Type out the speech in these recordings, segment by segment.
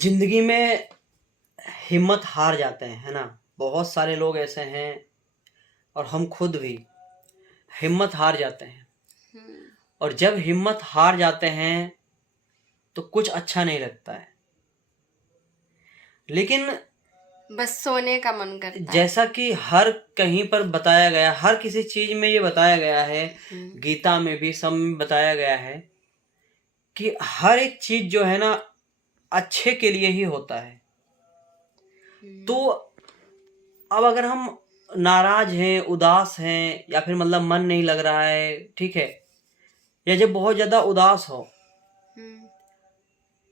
जिंदगी में हिम्मत हार जाते हैं, है ना। बहुत सारे लोग ऐसे हैं और हम खुद भी हिम्मत हार जाते हैं। और जब हिम्मत हार जाते हैं तो कुछ अच्छा नहीं लगता है, लेकिन बस सोने का मन करता है। जैसा कि हर कहीं पर बताया गया, हर किसी चीज में ये बताया गया है, गीता में भी, सब में बताया गया है कि हर एक चीज जो है ना अच्छे के लिए ही होता है। तो अब अगर हम नाराज हैं, उदास हैं, या फिर मतलब मन नहीं लग रहा है, ठीक है, या जब बहुत ज्यादा उदास हो,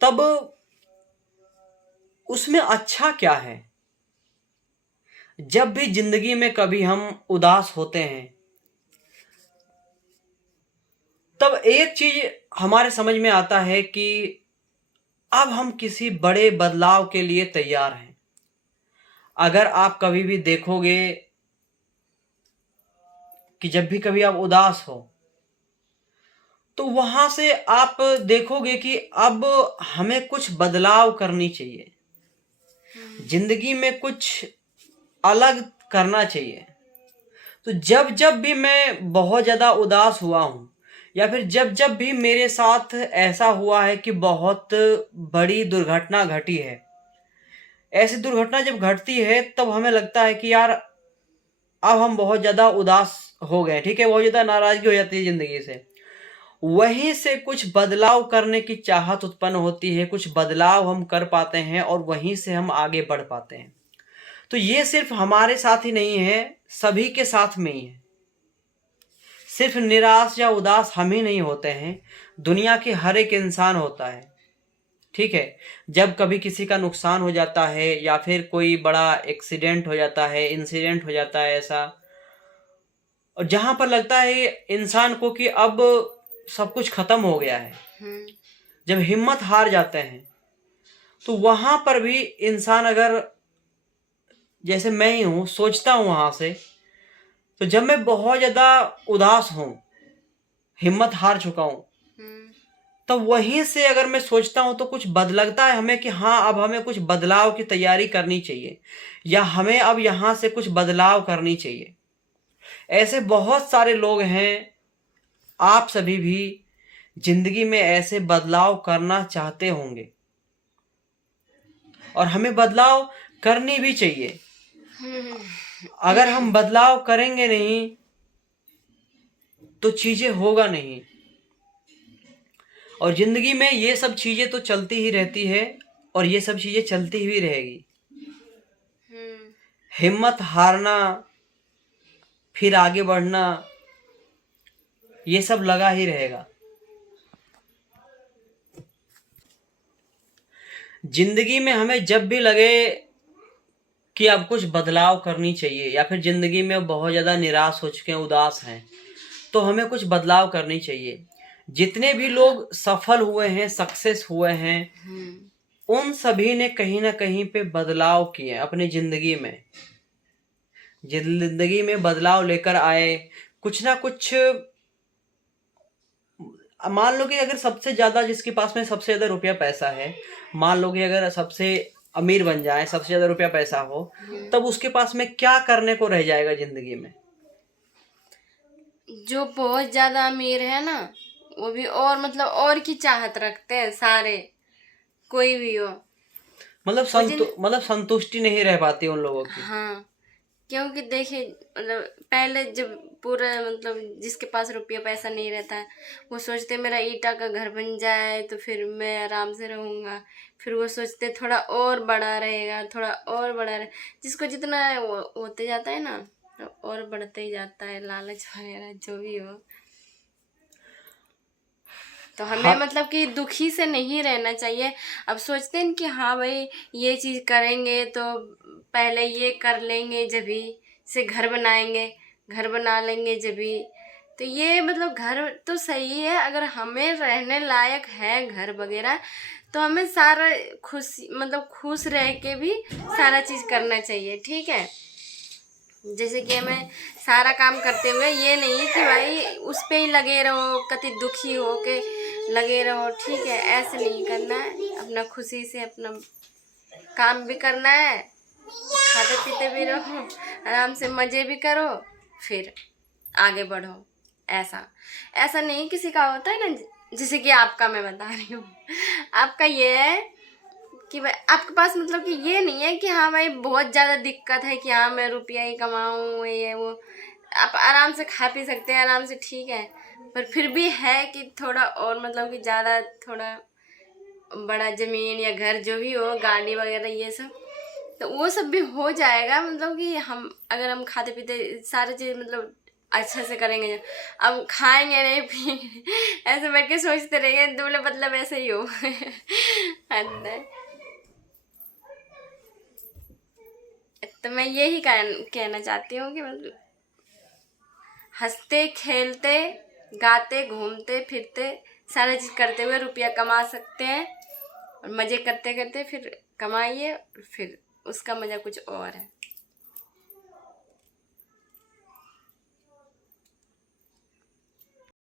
तब उसमें अच्छा क्या है। जब भी जिंदगी में कभी हम उदास होते हैं, तब एक चीज हमारे समझ में आता है कि अब हम किसी बड़े बदलाव के लिए तैयार हैं। अगर आप कभी भी देखोगे कि जब भी कभी आप उदास हो, तो वहां से आप देखोगे कि अब हमें कुछ बदलाव करनी चाहिए, जिंदगी में कुछ अलग करना चाहिए। तो जब जब भी मैं बहुत ज्यादा उदास हुआ हूं, या फिर जब जब भी मेरे साथ ऐसा हुआ है कि बहुत बड़ी दुर्घटना घटी है, ऐसी दुर्घटना जब घटती है तब हमें लगता है कि यार अब हम बहुत ज्यादा उदास हो गए, ठीक है, बहुत ज्यादा नाराजगी हो जाती है जिंदगी से। वहीं से कुछ बदलाव करने की चाहत उत्पन्न होती है, कुछ बदलाव हम कर पाते हैं और वहीं से हम आगे बढ़ पाते हैं। तो ये सिर्फ हमारे साथ ही नहीं है, सभी के साथ में ही है। सिर्फ निराश या उदास हम ही नहीं होते हैं, दुनिया के हर एक इंसान होता है, ठीक है। जब कभी किसी का नुकसान हो जाता है या फिर कोई बड़ा एक्सीडेंट हो जाता है, इंसिडेंट हो जाता है ऐसा, और जहां पर लगता है इंसान को कि अब सब कुछ खत्म हो गया है, जब हिम्मत हार जाते हैं, तो वहां पर भी इंसान, अगर जैसे मैं ही हूं, सोचता हूं वहां से, तो जब मैं बहुत ज्यादा उदास हूं, हिम्मत हार चुका हूं, तो वहीं से अगर मैं सोचता हूं तो कुछ लगता है हमें कि हाँ, अब हमें कुछ बदलाव की तैयारी करनी चाहिए, या हमें अब यहां से कुछ बदलाव करनी चाहिए। ऐसे बहुत सारे लोग हैं, आप सभी भी जिंदगी में ऐसे बदलाव करना चाहते होंगे, और हमें बदलाव करनी भी चाहिए। अगर हम बदलाव करेंगे नहीं तो चीजें होगा नहीं, और जिंदगी में ये सब चीजें तो चलती ही रहती है, और ये सब चीजें चलती ही रहेगी। हिम्मत हारना, फिर आगे बढ़ना, ये सब लगा ही रहेगा। जिंदगी में हमें जब भी लगे कि अब कुछ बदलाव करनी चाहिए, या फिर जिंदगी में बहुत ज्यादा निराश हो चुके हैं, उदास हैं, तो हमें कुछ बदलाव करनी चाहिए। जितने भी लोग सफल हुए हैं, सक्सेस हुए हैं, उन सभी ने कहीं ना कहीं पे बदलाव किए अपनी जिंदगी में, जिंदगी में बदलाव लेकर आए कुछ ना कुछ। मान लो कि अगर सबसे ज्यादा, जिसके पास में सबसे ज्यादा रुपया पैसा है, मान लो कि अगर सबसे अमीर बन जाए, सबसे ज्यादा रुपया पैसा हो, तब उसके पास में क्या करने को रह जाएगा जिंदगी में। जो बहुत ज्यादा अमीर है ना, वो भी और मतलब और की चाहत रखते हैं सारे, कोई भी हो, मतलब संतुष्टि नहीं रह पाती उन लोगों की। हाँ, क्योंकि देखिए मतलब पहले जब पूरा मतलब जिसके पास रुपया पैसा नहीं रहता है, वो सोचते मेरा ईटा का घर बन जाए तो फिर मैं आराम से रहूँगा। फिर वो सोचते थोड़ा और बड़ा रहेगा, थोड़ा और बड़ा रहे, जिसको जितना होते जाता है ना, तो और बढ़ते ही जाता है, लालच वगैरह जो भी हो। तो हमें मतलब कि दुखी से नहीं रहना चाहिए। अब सोचते हैं कि हाँ भाई ये चीज़ करेंगे तो पहले ये कर लेंगे, जभी से घर बनाएंगे, घर बना लेंगे जभी, तो ये मतलब घर तो सही है, अगर हमें रहने लायक है घर वगैरह, तो हमें सारा खुश रह के भी सारा चीज़ करना चाहिए, ठीक है। जैसे कि हमें सारा काम करते हुए ये नहीं कि भाई उस पे ही लगे रहो, कति दुखी हो के लगे रहो, ठीक है, ऐसे नहीं करना है। अपना खुशी से अपना काम भी करना है, खाते पीते भी रहो, आराम से मज़े भी करो, फिर आगे बढ़ो। ऐसा नहीं किसी का होता है ना, जैसे कि आपका मैं बता रही हूँ, आपका ये है कि भाई आपके पास मतलब कि ये नहीं है कि हाँ भाई बहुत ज़्यादा दिक्कत है कि हाँ मैं रुपया ही कमाऊँ, ये वो। आप आराम से खा पी सकते हैं आराम से, ठीक है, पर फिर भी है कि थोड़ा और मतलब कि ज़्यादा थोड़ा बड़ा ज़मीन या घर जो भी हो, गाड़ी वगैरह ये सब, तो वो सब भी हो जाएगा। मतलब कि हम अगर हम खाते पीते सारी चीज़ मतलब अच्छे से करेंगे। अब खाएंगे नहीं पी ऐसे बैठ के सोचते रहेंगे दुबला पतला वैसे ही हो अंदर। तो मैं यही कहना चाहती हूँ कि मतलब हंसते खेलते गाते घूमते फिरते सारा चीज़ करते हुए रुपया कमा सकते हैं, और मज़े करते करते फिर कमाइए, फिर उसका मज़ा कुछ और है।